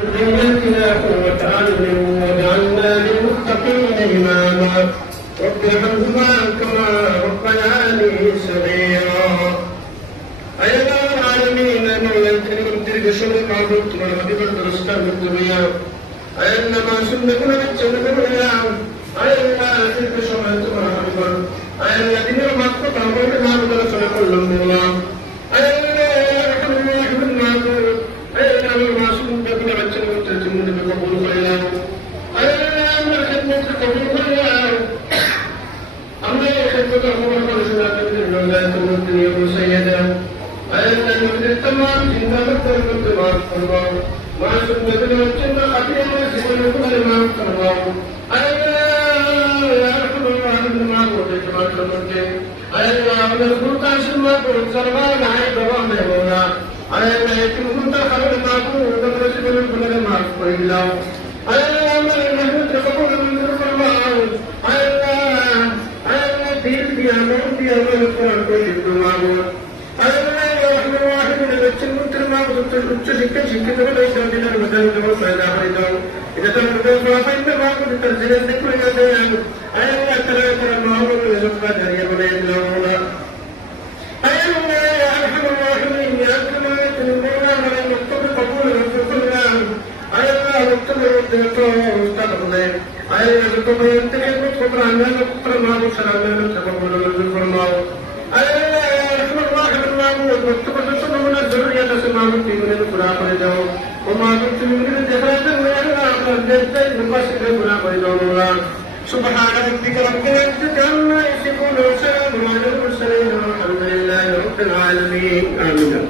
جنتنا قوة عدل وجعلنا للمتقين إماما رب ارحمهما كما ربياني صغيرا أيها العالمين أن يمكنكم تلك شر معبود مرحبا بالرسول بالدنيا أينما سنكم بالجنة والأيام أيها تلك شر مرحبا أيها الذين مكتب أمرنا بالرسول كل الله سبحان ربك رب العزة عما يصفون وسلام على المرسلين والحمد لله رب العالمين آمين.